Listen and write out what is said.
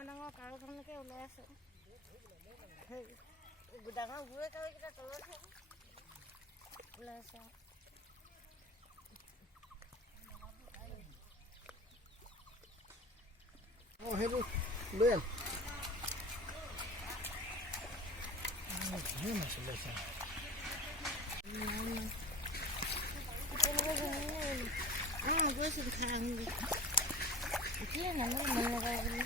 ডাঙৰ কাৰখনলৈকে ওলাই আছে ডাঙৰ গুৰে কাৰকেইটা তলত ওলাই আছে সেইটো লৈ আন গৈছিলোঁ খাই আহোঁগৈ এতিয়া নালাগে মন লগা বুলি